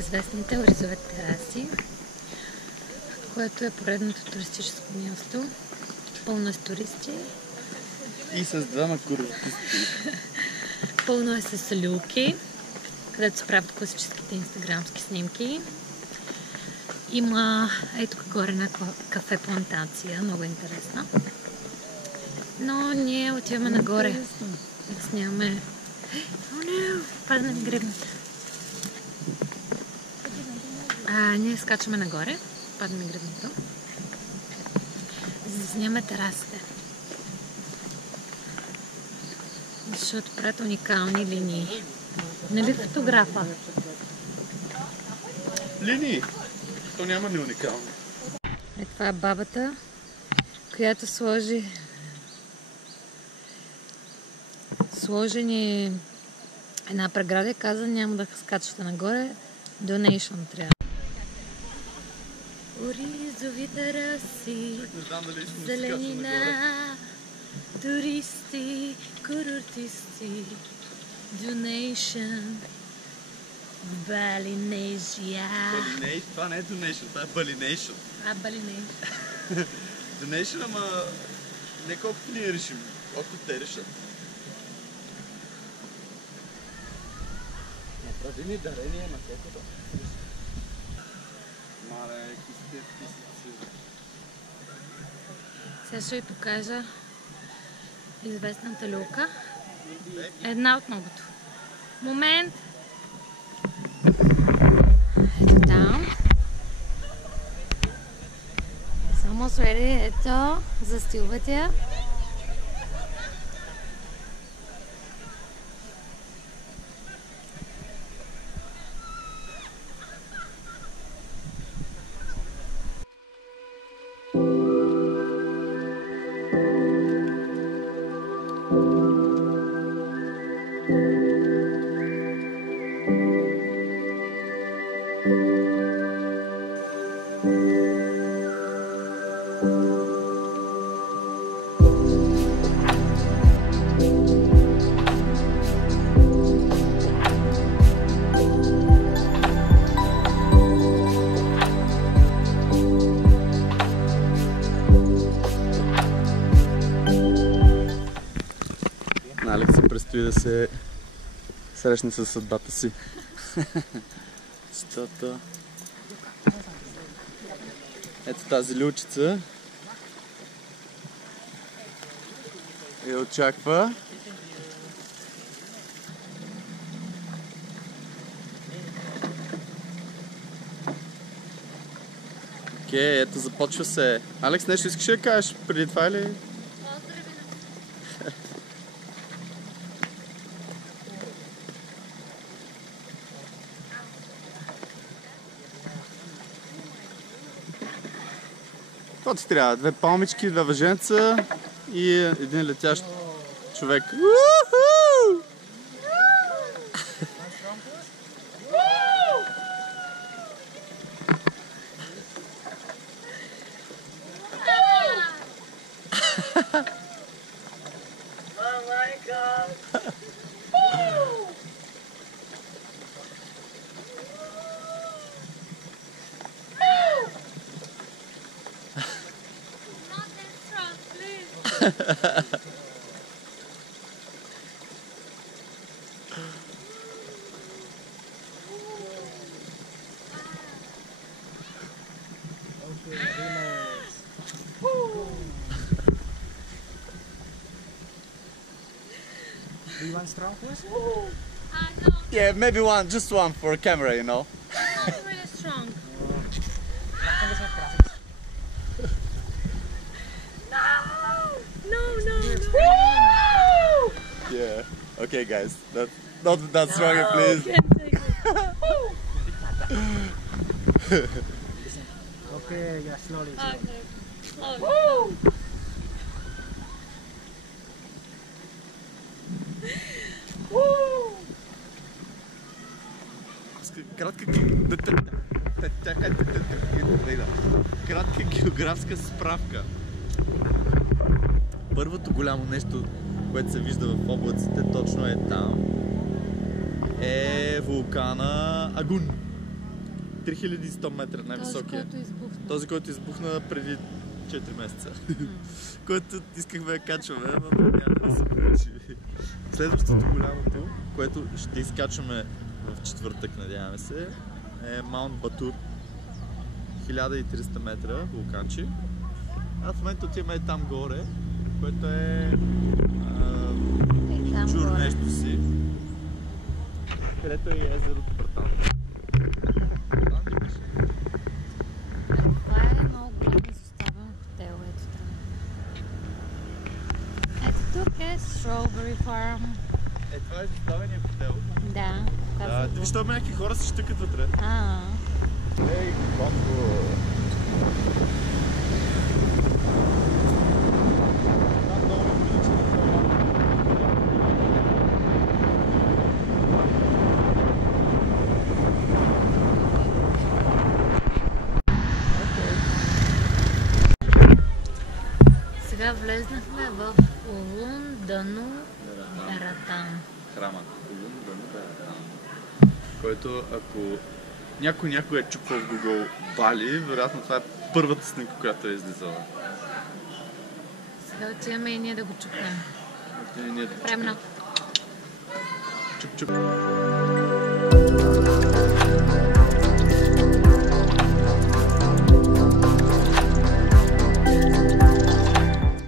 известните Оризове тераси, което е поредното туристическо място. Пълно е с туристи. И с двама курортисти. Пълно е с люлки, където се правят класическите инстаграмски снимки. Има ето тук горе една кафе плантация, много интересна. Но ние отиваме нагоре да снимаме. О, не, падна ми гребната. Ние скачаме нагоре, падна ми гребната, за да снимаме терасите. Защото правят уникални линии. Нали фотографа? Линии? То няма не уникално. Това е бабата, която сложи ни една преграда и каза, няма да скачате нагоре, donation трябва. Оризови тераси, зеленина, туристи, курортисти, donation, Балинезия. Това не е donation, това е балинейшън. Балинейшън. Donation, ама не колкото ние решим, колкото те решат. Направи ни дарение на колкото. Маленки сте писици. Сега ще ви покажа известната люлка. Една от многото. Момент! Ето там. Само среди, ето, застилвате я. На Алекса предстои да се срещне със съдбата си. Защото ето тази люлчица я очаква. Окей, ето започва се. Алекс, нещо искаш да кажеш преди това или? Това ти трябва. 2 палмички, 2 въженца и един летящ човек. Do you want strong first? No, Yeah, maybe one, just one for camera, you know. not really strong. No. Yeah. Okay, guys. Not that stronger, please. Can't take it. Okay, yeah, slowly. Okay. Slowly. Кратка географска справка. Първото голямо нещо, което се вижда в облаците, точно е там. Е вулкана Агун. 3100 метра, най-високия. Този, който избухна преди 4 месеца. Който искахме да качваме, но няма да се получи. Следващото голямото, което ще изкачваме в четвъртък, надяваме се, е Маунт Батур. 1300 метра вулканче. А в момента отиваме там горе, което е чур нещо си. Където е езерото Братан. Това е много голям изоставен хотел, ето там. Ето тук е Strawberry Farm. Това е изоставения хотел. Да, казва го. Виж, там някакви хора се щъкат вътре. Ей, бамбо! Сега влезнахме в Улун Дану Бератан. Храма. Улун Дану Бератан. Който, ако някой е чупвал в Google Бали, вероятно това е първата снимка, която е излизала. Сега отиваме и ние да го чупнем. Правим на чуп-чуп.